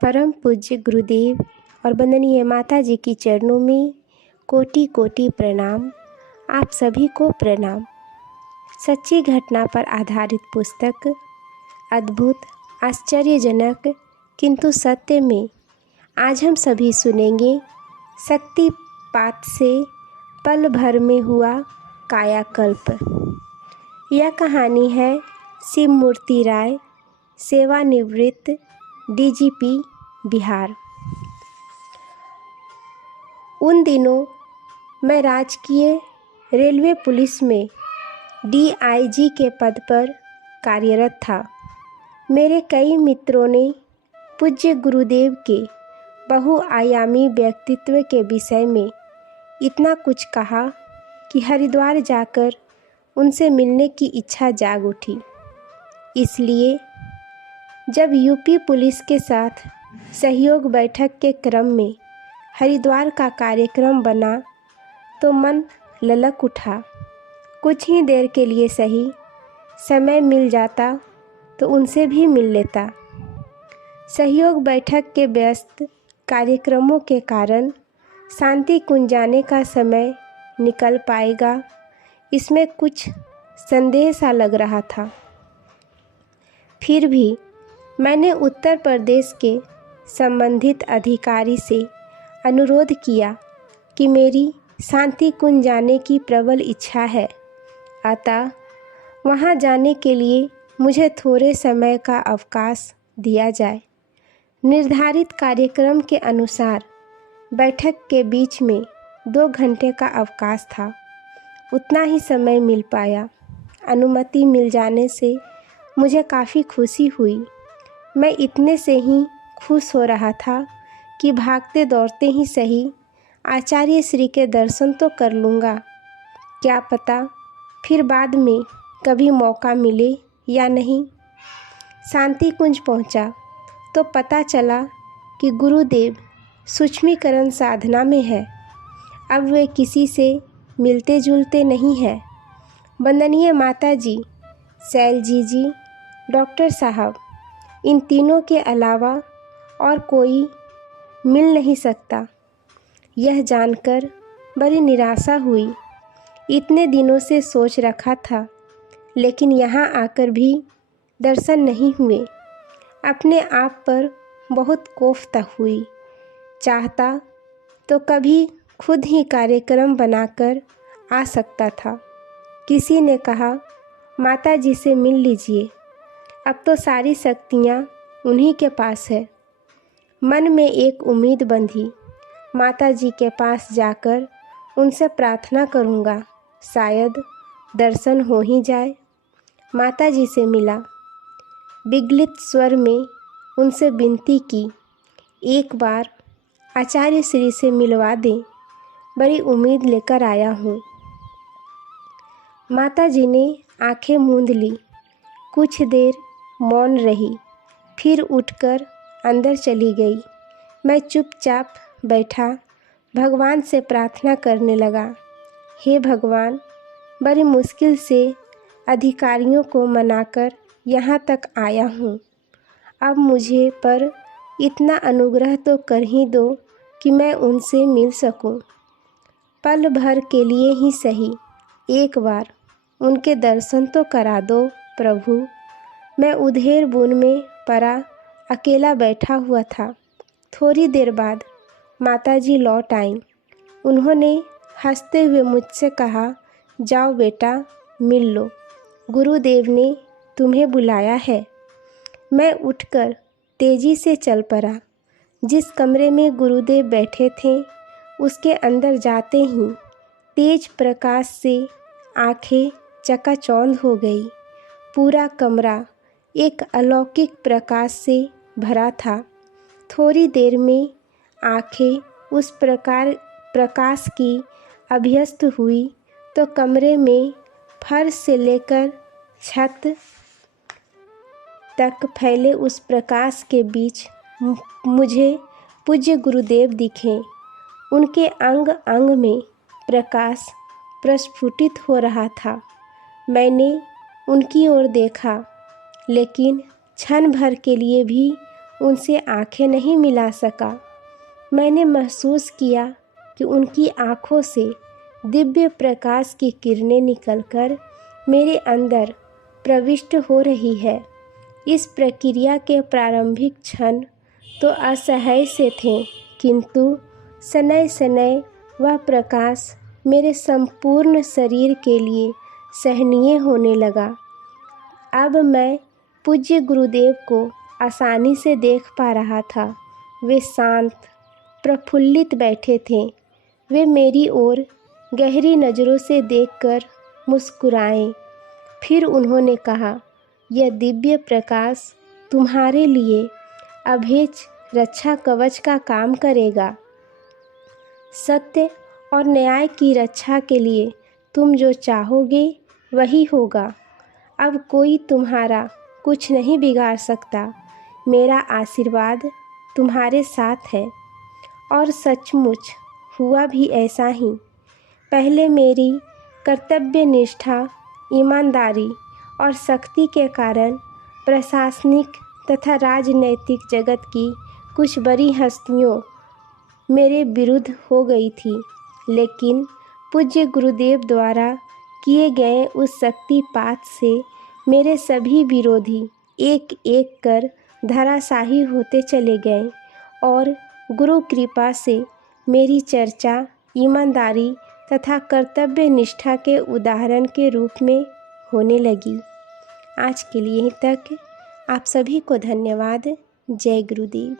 परम पूज्य गुरुदेव और वंदनीय माता जी की चरणों में कोटि कोटि प्रणाम। आप सभी को प्रणाम। सच्ची घटना पर आधारित पुस्तक अद्भुत, आश्चर्यजनक किंतु सत्य में आज हम सभी सुनेंगे शक्तिपात से पल भर में हुआ कायाकल्प। यह कहानी है शिव मूर्ति राय, सेवानिवृत्त डीजीपी बिहार। उन दिनों मैं राजकीय रेलवे पुलिस में डीआईजी के पद पर कार्यरत था। मेरे कई मित्रों ने पूज्य गुरुदेव के बहुआयामी व्यक्तित्व के विषय में इतना कुछ कहा कि हरिद्वार जाकर उनसे मिलने की इच्छा जाग उठी। इसलिए जब यूपी पुलिस के साथ सहयोग बैठक के क्रम में हरिद्वार का कार्यक्रम बना तो मन ललक उठा। कुछ ही देर के लिए सही समय मिल जाता तो उनसे भी मिल लेता। सहयोग बैठक के व्यस्त कार्यक्रमों के कारण शांति कुंज जाने का समय निकल पाएगा, इसमें कुछ संदेह सा लग रहा था। फिर भी मैंने उत्तर प्रदेश के संबंधित अधिकारी से अनुरोध किया कि मेरी शांति कुंज जाने की प्रबल इच्छा है, अतः वहां जाने के लिए मुझे थोड़े समय का अवकाश दिया जाए। निर्धारित कार्यक्रम के अनुसार बैठक के बीच में 2 घंटे का अवकाश था। उतना ही समय मिल पाया। अनुमति मिल जाने से मुझे काफ़ी खुशी हुई। मैं इतने से ही खुश हो रहा था कि भागते दौड़ते ही सही आचार्य श्री के दर्शन तो कर लूँगा। क्या पता फिर बाद में कभी मौका मिले या नहीं। शांति कुंज पहुँचा तो पता चला कि गुरुदेव सूक्ष्मीकरण साधना में है। अब वे किसी से मिलते जुलते नहीं हैं। वंदनीय माता जी, शैलजी जी, डॉक्टर साहब, इन तीनों के अलावा और कोई मिल नहीं सकता। यह जानकर बड़ी निराशा हुई। इतने दिनों से सोच रखा था, लेकिन यहाँ आकर भी दर्शन नहीं हुए। अपने आप पर बहुत कोफ्ता हुई। चाहता तो कभी खुद ही कार्यक्रम बनाकर आ सकता था। किसी ने कहा, माता जी से मिल लीजिए, अब तो सारी शक्तियाँ उन्हीं के पास है। मन में एक उम्मीद बंधी, माता जी के पास जाकर उनसे प्रार्थना करूँगा, शायद दर्शन हो ही जाए। माता जी से मिला। विगलित स्वर में उनसे विनती की, एक बार आचार्य श्री से मिलवा दें, बड़ी उम्मीद लेकर आया हूँ। माता जी ने आंखें मूंद ली। कुछ देर मौन रही, फिर उठकर अंदर चली गई। मैं चुपचाप बैठा भगवान से प्रार्थना करने लगा। हे भगवान, बड़ी मुश्किल से अधिकारियों को मनाकर यहाँ तक आया हूँ। अब मुझे पर इतना अनुग्रह तो कर ही दो कि मैं उनसे मिल सकूँ। पल भर के लिए ही सही एक बार उनके दर्शन तो करा दो प्रभु। मैं उधेड़ बुन में पड़ा अकेला बैठा हुआ था। थोड़ी देर बाद माताजी लौट आईं। उन्होंने हंसते हुए मुझसे कहा, जाओ बेटा, मिल लो, गुरुदेव ने तुम्हें बुलाया है। मैं उठकर तेजी से चल पड़ा। जिस कमरे में गुरुदेव बैठे थे उसके अंदर जाते ही तेज प्रकाश से आंखें चकाचौंध हो गई। पूरा कमरा एक अलौकिक प्रकाश से भरा था। थोड़ी देर में आंखें उस प्रकाश की अभ्यस्त हुई तो कमरे में फर्श से लेकर छत तक फैले उस प्रकाश के बीच मुझे पूज्य गुरुदेव दिखे। उनके अंग अंग में प्रकाश प्रस्फुटित हो रहा था। मैंने उनकी ओर देखा, लेकिन क्षण भर के लिए भी उनसे आंखें नहीं मिला सका। मैंने महसूस किया कि उनकी आँखों से दिव्य प्रकाश की किरणें निकलकर मेरे अंदर प्रविष्ट हो रही है। इस प्रक्रिया के प्रारंभिक क्षण तो असह्य से थे, किंतु शनै शनै वह प्रकाश मेरे संपूर्ण शरीर के लिए सहनीय होने लगा। अब मैं पूज्य गुरुदेव को आसानी से देख पा रहा था। वे शांत, प्रफुल्लित बैठे थे। वे मेरी ओर गहरी नज़रों से देखकर मुस्कुराए। फिर उन्होंने कहा, यह दिव्य प्रकाश तुम्हारे लिए अभेद रक्षा कवच का काम करेगा। सत्य और न्याय की रक्षा के लिए तुम जो चाहोगे वही होगा। अब कोई तुम्हारा कुछ नहीं बिगाड़ सकता। मेरा आशीर्वाद तुम्हारे साथ है। और सचमुच हुआ भी ऐसा ही। पहले मेरी कर्तव्य निष्ठा, ईमानदारी और शक्ति के कारण प्रशासनिक तथा राजनैतिक जगत की कुछ बड़ी हस्तियों मेरे विरुद्ध हो गई थी, लेकिन पूज्य गुरुदेव द्वारा किए गए उस शक्तिपात से मेरे सभी विरोधी एक एक कर धराशायी होते चले गए और गुरु कृपा से मेरी चर्चा ईमानदारी तथा कर्तव्य निष्ठा के उदाहरण के रूप में होने लगी। आज के लिए यहीं तक। आप सभी को धन्यवाद। जय गुरुदेव।